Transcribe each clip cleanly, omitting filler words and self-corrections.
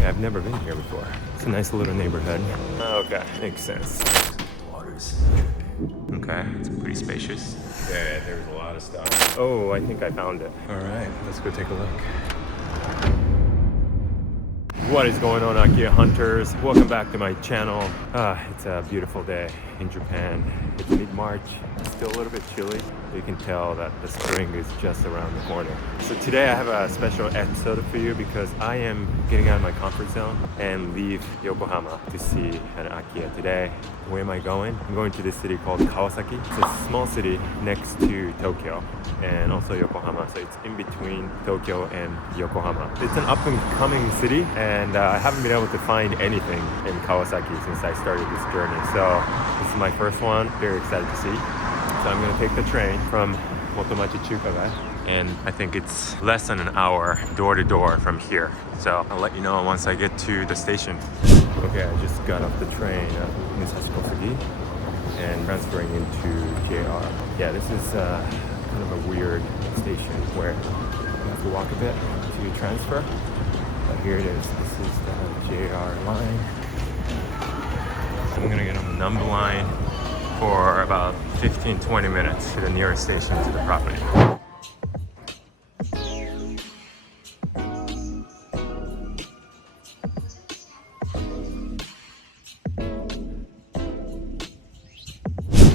Yeah, I've never been here before. It's a nice little neighborhood. Okay, makes sense. Water's dripping. Okay, it's pretty spacious. Yeah, there's a lot of stuff. Oh, I think I found it. All right, let's go take a look. What is going on, Akiya hunters? Welcome back to my channel. It's a beautiful day in Japan. It's mid-March. It's still a little bit chilly. You can tell that the spring is just around the corner. So today I have a special episode for you because I am getting out of my comfort zone and leave Yokohama to see an Akiya today. Where am I going? I'm going to this city called Kawasaki. It's a small city next to Tokyo and also Yokohama. So it's in between Tokyo and Yokohama. It's an up and coming city and I haven't been able to find anything in Kawasaki since I started this journey. So this is my first one. Very excited to see. So I'm gonna take the train from Motomachi Chukaga, and I think it's less than an hour door to door from here. So I'll let you know once I get to the station. Okay, I just got off the train at Kawasaki and transferring into JR. Yeah, this is kind of a weird station where you have to walk a bit to transfer. But here it is. This is the JR line. I'm gonna get on the number line for about 15-20 minutes to the nearest station to the property.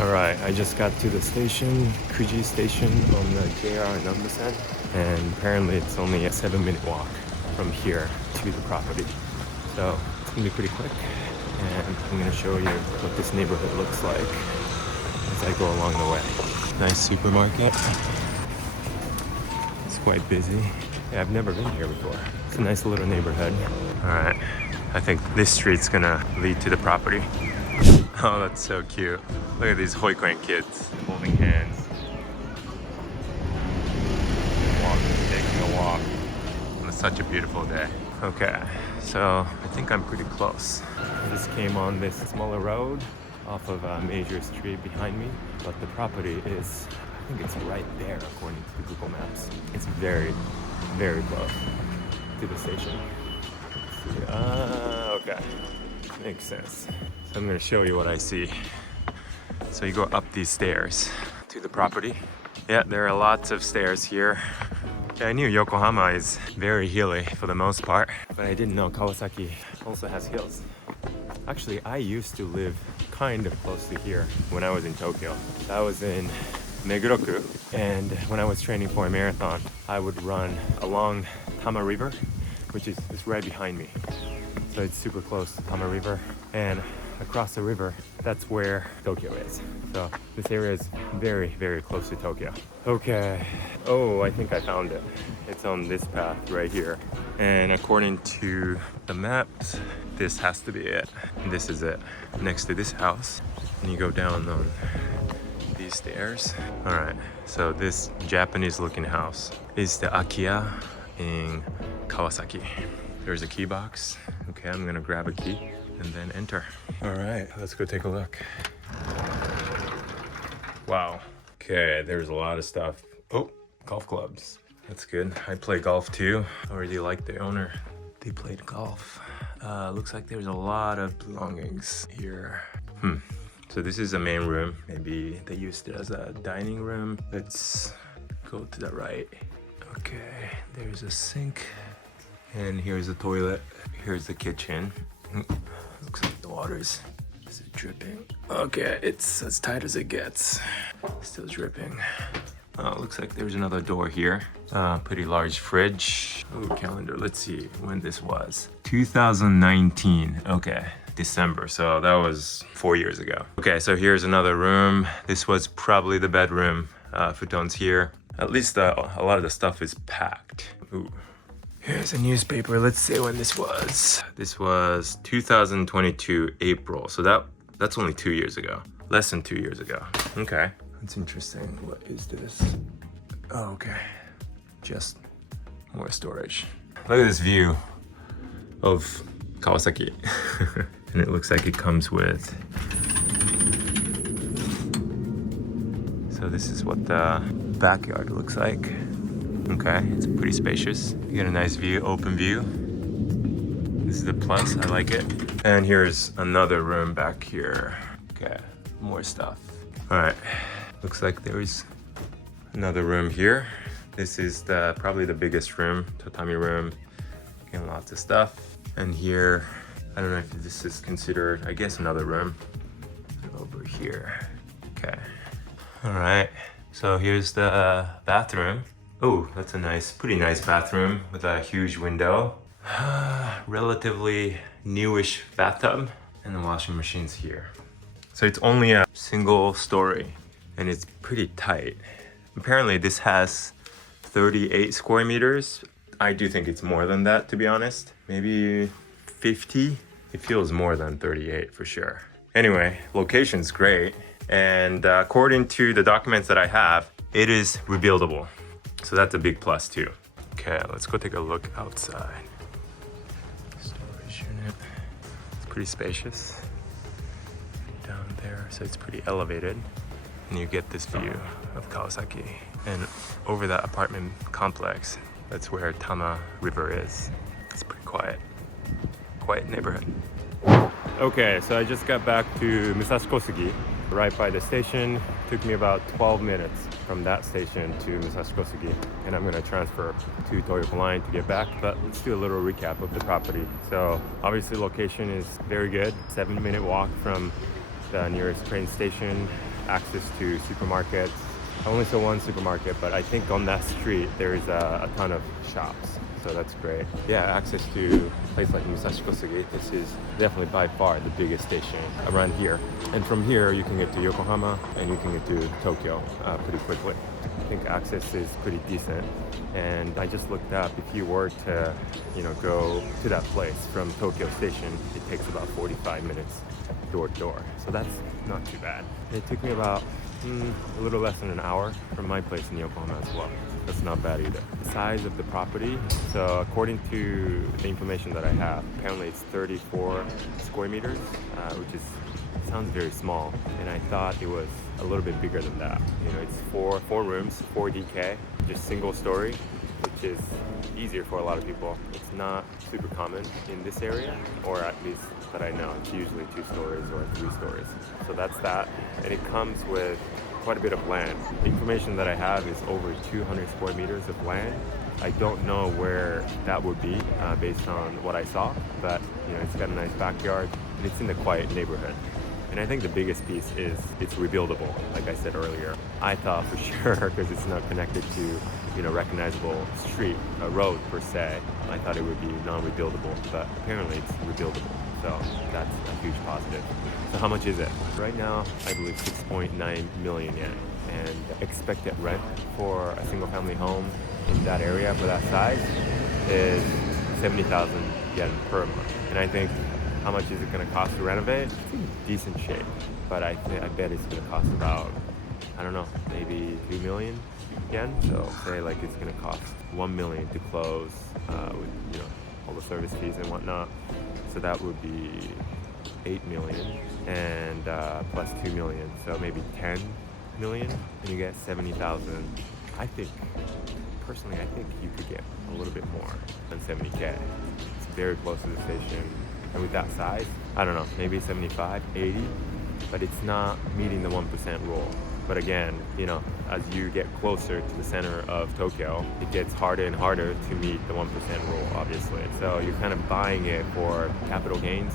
Alright, I just got to the station, Kuji station on the JR Nambusen, and apparently it's only a 7-minute walk from here to the property. So it's gonna be pretty quick. And I'm going to show you what this neighborhood looks like as I go along the way. Nice supermarket. It's quite busy. Yeah, I've never been here before. It's a nice little neighborhood. All right, I think this street's gonna lead to the property. Oh, that's so cute. Look at these hoikuen kids holding hands. Taking a walk on such a beautiful day. Okay, so I think I'm pretty close. I just came on this smaller road off of a major street behind me, but the property is, I think it's right there according to the Google Maps. It's very, very close to the station. Let's see. Okay, makes sense. So I'm gonna show you what I see. So you go up these stairs to the property. Yeah, there are lots of stairs here. Yeah, I knew Yokohama is very hilly for the most part, but I didn't know Kawasaki also has hills. Actually, I used to live kind of close to here when I was in Tokyo. I was in Meguroku, and when I was training for a marathon, I would run along Tama River, which is right behind me. So it's super close to Tama River, and across the river, that's where Tokyo is. So this area is very, very close to Tokyo. Okay, oh, I think I found it. It's on this path right here. And according to the maps, this has to be it. This is it, next to this house. And you go down on these stairs. All right, so this Japanese looking house is the Akiya in Kawasaki. There's a key box. Okay, I'm gonna grab a key and then enter. All right, let's go take a look. Wow. Okay, there's a lot of stuff. Oh, golf clubs. That's good. I play golf too. I already like the owner. They played golf. Looks like there's a lot of belongings here. So this is a main room. Maybe they used it as a dining room. Let's go to the right. Okay, there's a sink. And here's the toilet. Here's the kitchen. Looks like the water's dripping. Okay, it's as tight as it gets. Still dripping. Looks like there's another door here. Pretty large fridge. Oh, calendar. Let's see when this was. 2019. Okay, December. So that was 4 years ago. Okay, so here's another room. This was probably the bedroom. Futon's here. At least a lot of the stuff is packed. Ooh. Here's a newspaper. Let's see when this was. This was 2022 April. So that's only 2 years ago. Less than 2 years ago. Okay. That's interesting. What is this? Oh, okay. Just more storage. Look at this view of Kawasaki. And it looks like it comes with. So this is what the backyard looks like. Okay, it's pretty spacious. You get a nice view, open view. This is the plus, I like it. And here's another room back here. Okay, more stuff. All right, looks like there is another room here. This is probably the biggest room, tatami room. Again, lots of stuff. And here, I don't know if this is considered, I guess, another room. Over here. Okay. All right. So here's the bathroom. Oh, that's a pretty nice bathroom with a huge window. Relatively newish bathtub, and the washing machine's here. So it's only a single story and it's pretty tight. Apparently this has 38 square meters. I do think it's more than that, to be honest. Maybe 50. It feels more than 38 for sure. Anyway, location's great. And according to the documents that I have, it is rebuildable. So that's a big plus too. Okay, let's go take a look outside. Storage unit. It's pretty spacious. Down there, so it's pretty elevated. And you get this view of Kawasaki. And over that apartment complex, that's where Tama River is. It's pretty quiet. Quiet neighborhood. Okay, so I just got back to Musashikosugi, right by the station. Took me about 12 minutes from that station to Musashikosugi, and I'm gonna transfer to Toyoko Line to get back. But let's do a little recap of the property. So obviously location is very good. 7-minute walk from the nearest train station, access to supermarkets. I only saw one supermarket, but I think on that street there's a ton of shops. So that's great. Yeah, access to a place like Musashikosugi. This is definitely by far the biggest station around here. And from here, you can get to Yokohama and you can get to Tokyo pretty quickly. I think access is pretty decent. And I just looked up, if you were to, go to that place from Tokyo Station, it takes about 45 minutes door to door. So that's not too bad. It took me about a little less than an hour from my place in Yokohama as well. That's not bad either. The size of the property, so according to the information that I have, apparently it's 34 square meters, which sounds very small. And I thought it was a little bit bigger than that. It's four rooms, 4 DK, just single story, which is easier for a lot of people. It's not super common in this area, or at least that I know. It's usually 2 stories or 3 stories. So that's that. And it comes with quite a bit of land. The information that I have is over 200 square meters of land. I don't know where that would be based on what I saw, but it's got a nice backyard and it's in a quiet neighborhood. And I think the biggest piece is it's rebuildable, like I said earlier. I thought for sure, because it's not connected to recognizable street, a road per se, I thought it would be non-rebuildable, but apparently it's rebuildable. So that's a huge positive. So how much is it? Right now, I believe 6.9 million yen. And expected rent for a single family home in that area for that size is 70,000 yen per month. And I think, how much is it going to cost to renovate? It's in decent shape, but I bet it's going to cost about, I don't know, maybe 2 million yen. So say like it's going to cost 1 million to close with all the service fees and whatnot. So that would be 8 million and plus 2 million, so maybe 10 million, and you get 70,000. Personally, I think you could get a little bit more than 70K. It's very close to the station. And with that size, I don't know, maybe 75, 80, but it's not meeting the 1% rule. But again, as you get closer to the center of Tokyo, it gets harder and harder to meet the 1% rule, obviously. So you're kind of buying it for capital gains,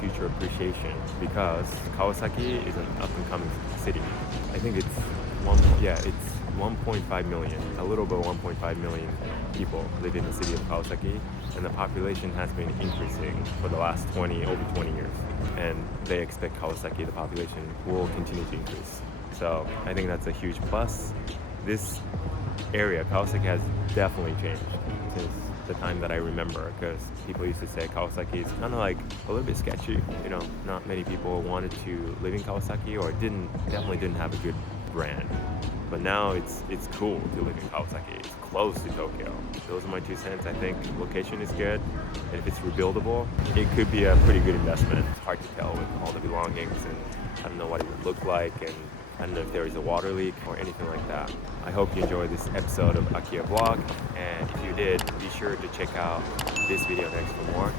future appreciation, because Kawasaki is an up-and-coming city. I think it's 1.5 million, a little bit 1.5 million people live in the city of Kawasaki, and the population has been increasing for the last over 20 years. And they expect Kawasaki, the population, will continue to increase. So I think that's a huge plus. This area, Kawasaki, has definitely changed since the time that I remember, because people used to say Kawasaki is kind of like a little bit sketchy. Not many people wanted to live in Kawasaki, or definitely didn't have a good brand. But now it's cool to live in Kawasaki. It's close to Tokyo. Those are my 2 cents. I think location is good, and if it's rebuildable, it could be a pretty good investment. It's hard to tell with all the belongings, and I don't know what it would look like, and I don't know if there is a water leak or anything like that. I hope you enjoyed this episode of Akiya Vlog, and if you did, be sure to check out this video next for more.